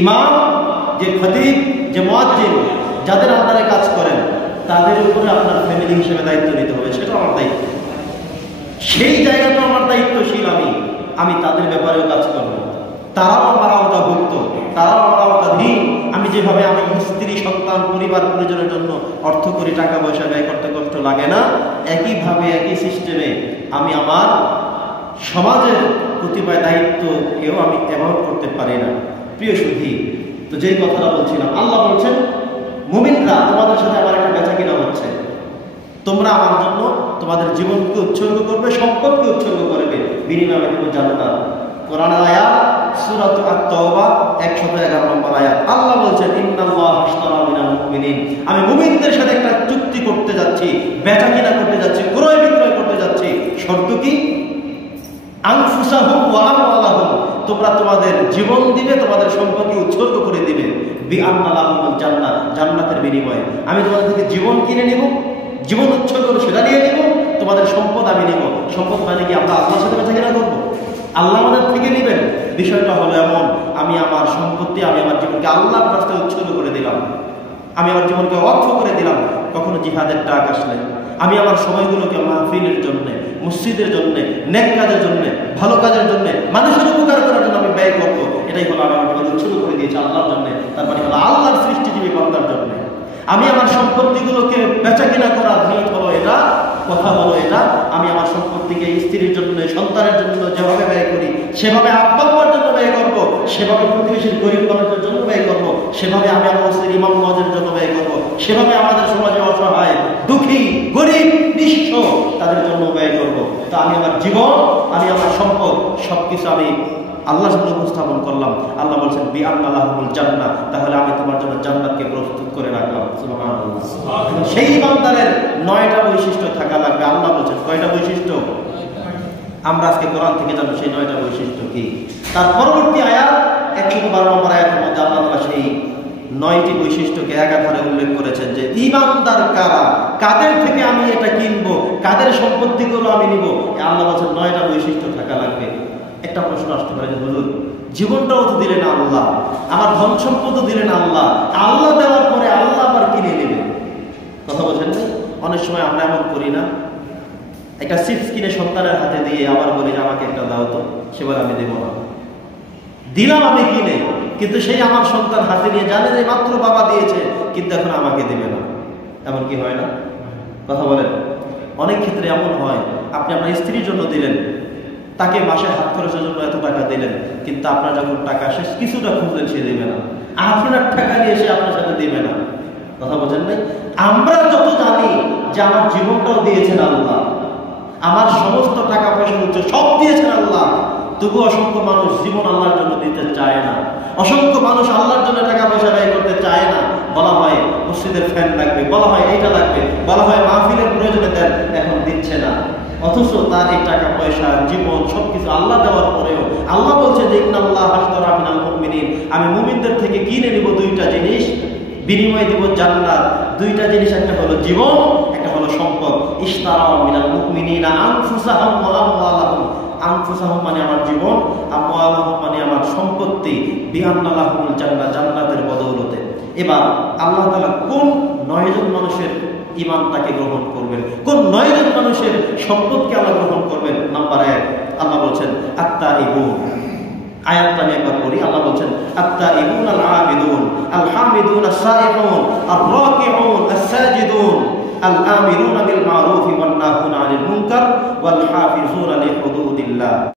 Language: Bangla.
ইমাম, যে খতিব, যে মুয়াজ্জিন, যাদের আন্ডারে কাজ করেন তাদের উপরে আপনার ফ্যামিলি হিসেবে দায়িত্ব নিতে হবে। সেটা আমার দায়িত্ব, সেই জায়গাটা আমার দায়িত্বশীল। আমি তাদের ব্যাপারেও কাজ করব। তারাও আমার আওতাভুক্ত, তারাও আমার আওতাধীন। আমি যেভাবে আমি স্ত্রী, সন্তান, পরিবার পরিজনের জন্য অর্থ করি, টাকা পয়সা ব্যয় করতে কষ্ট লাগে না, একইভাবে একই সিস্টেমে আমি আমার সমাজের কতিপয় দায়িত্বকেও আমি অ্যাভয়েড করতে পারি না। প্রিয় সুধী, তো যেই কথাটা বলছিলাম, আল্লাহ বলছেন মুমিনরা তোমাদের সাথে আমার একটা বেচা কিনা হচ্ছে, তোমরা আমার জন্য তোমাদের জীবনকে উৎসর্গ করবে, সম্পদকে উৎসর্গ করবে, বিনিময়ে দেব জান্নাত। কোরআনের আয়াত সূরা আত-তাওবা 111 নম্বর আয়াত। আল্লাহ বলছেন ইন্নাল্লাহা আশতারা মিনাল মুমিনিন, আমি মুমিনদের সাথে একটা চুক্তি করতে যাচ্ছি, বেচা কিনা করতে যাচ্ছি, ক্রয় বিক্রয় করতে যাচ্ছি। শর্ত কি? আনফুসাহুম ওয়া আমওয়ালাহুম, তোমরা তোমাদের জীবন দিবে, তোমাদের সম্পদকে উৎসর্গ করে দিবে। বিআন্না লাহুমুল জান্নাহ, জান্নাতের বিনিময়ে আমি তোমাদের থেকে জীবন কিনে নিব, জীবন উৎসর্গ করে সেটা নিয়ে নিব, তোমাদের সম্পদ আমি নিব। সম্পদ মানে কি আমরা আল্লাহর সাথে বেচা কিনা করবো? আল্লাহ আমাদের থেকে নেবেন? বিষয়টা হলো এমন, আমি আমার সম্পত্তি, আমি আমার জীবনকে আল্লাহর রাস্তায় উৎসর্গ করে দিলাম, আমি আমার জীবনকে অর্থ করে দিলাম। কখনো জিহাদের ডাক আসলে আমি আমার সময়গুলোকে মাহফিলের জন্য, মসজিদের জন্য, নেক কাজের জন্য, ভালো কাজের জন্য, মানুষের উপকার করার জন্য আমি ব্যয় করবো। এটাই হলো আমি আমার জীবন উৎসর্গ করে দিয়েছি আল্লাহর জন্য। তার মানে হলো আল্লাহর সৃষ্টিজীবী বান্দার জন্য। আমি আমার সম্পত্তিগুলোকে বেচা কিনা করার নিয়ত হলো এটা, কথা হলো এটা, আমি আমার সম্পত্তিকে স্ত্রীর জন্য, সন্তানের জন্য যেভাবে ব্যয় করি সেভাবে আব্বা আম্মার জন্য ব্যয় করবো, সেভাবে প্রতিবেশীর গরিব মানুষের জন্য ব্যয় করবো, সেভাবে আমি আমার মসজিদের ইমাম মুয়াজ্জিনের জন্য ব্যয় করবো, সেভাবে আমাদের সমাজে অসহায়, দুঃখী, গরিব, নিঃস্ব তাদের জন্য ব্যয় করবো। তো আমি আমার জীবন, আমি আমার সম্পদ সবকিছু আমি আল্লাহর সামনে উপস্থাপন করলাম। আল্লাহ বলছেন বিআন্না লাহুমুল জান্নাহ, তাহলে আমি তোমার জন্য জান্নাতকে প্রস্তুত করে রাখলাম। সুবহানাল্লাহ। সেই ইমানদারের 9টা বৈশিষ্ট্য থাকা লাগবে। আল্লাহ বলছেন কয়টা বৈশিষ্ট্য? আমরা আজকে কোরআন থেকে জানবো সেই 9টা বৈশিষ্ট্য কি। তার পরবর্তী আয়াত 112 নম্বর আয়াতের মধ্যে আল্লাহ তাআলা সেই 9টি বৈশিষ্ট্যকে একাধারে উল্লেখ করেছেন যে ইমানদার কারা, কাদের থেকে আমি এটা কিনবো, কাদের সম্পত্তিগুলো আমি নিব। আল্লাহ বলছেন 9টা বৈশিষ্ট্য থাকা লাগবে। একটা প্রশ্ন আসতে পারে যে হুজুর, জীবনটাও তো দিলেন আল্লাহ, আমার ধন সম্পদও দিলেন আল্লাহ, আল্লাহ দেওয়ার পরে আল্লাহ আবার কিনে নেবেন, কথা বলছেন না? অনেক সময় আমরা এমন করি না, একটা চিপস কিনে সন্তানের হাতে দিয়ে আবার বলি যে আমাকে একটা দাও তো, সে বলে আমি দেবো না। দিলাম আমি কিনে, কিন্তু সেই আমার সন্তান হাতে নিয়ে জানে যে মাত্র বাবা দিয়েছে, কিন্তু এখন আমাকে দেবে না। এমন কি হয় না? কথা বলেন। অনেক ক্ষেত্রে এমন হয়, আপনি আপনার স্ত্রীর জন্য দিলেন, তাকে মাসে হাত খরচের জন্য এত টাকা দিলেন, কিন্তু আপনার যখন টাকা শেষ কিছুটা খুঁজলেন সে দেবে না, আপনার টাকা নিয়ে সে আপনার সাথে দেবে না। কথা বলছেন নাই? আমরা যত জানি যে আমার জীবনটাও দিয়েছেন আল্লাহ, আমার সমস্ত টাকা পয়সা হচ্ছে সব দিয়েছেন আল্লাহ, তবু অসংখ্য মানুষ জীবন আল্লাহর জন্য দিতে চায় না। অসংখ্য মানুষ আল্লাহর জন্য টাকা পয়সা ব্যয় করতে চায় না। বলা হয় মসজিদের ফ্যান লাগবে, বলা হয় এইটা লাগবে, বলা হয় মাহফিলের প্রয়োজনে দেন, এখন দিচ্ছে না। অথচ তার এই টাকা পয়সা, জীবন সবকিছু আল্লাহ দেওয়ার পরেও আল্লাহ বলছে যে ইন্নাল্লাহা আশতারা মিনাল মুমিনিন, আমি মুমিনদের থেকে কিনে নিব 2টা জিনিস, বিনিময়ে দিব জান্নাত। 2টা জিনিস, একটা হলো জীবন, একটা হলো সম্পদ। ইশতারা মিনাল মুমিনিনা আনফুসাহুম ওয়া আমওয়ালাহুম, আনফুসাহুম মানে আমার জীবন, আমওয়ালাহুম মানে আমার সম্পত্তি, বিআন্না লাহুমুল জান্নাহ, জান্নাতের বদৌলতে। এবার আল্লাহ তাআলা কোন 9 জন মানুষের ঈমানটাকে গ্রহণ করবেন, কোন 9 জন মানুষের সম্পদকে আল্লাহ গ্রহণ করবেন? নাম্বার 1 আল্লাহ বলছেন আত-তাইবুন। আয়াতটা আমি একবার পড়ি। আল্লাহ বলছেন আত-তাইবুন আল আবিদুন আল হামিদুন আস-সাইহুন আর-রাকিউন আস-সাজিদুন আল আমিরুনা বিল মারুফি ওয়ান নাহুনা আনিল মুনকার ওয়াল হাফিজুনা লিহুদুদিল্লাহ।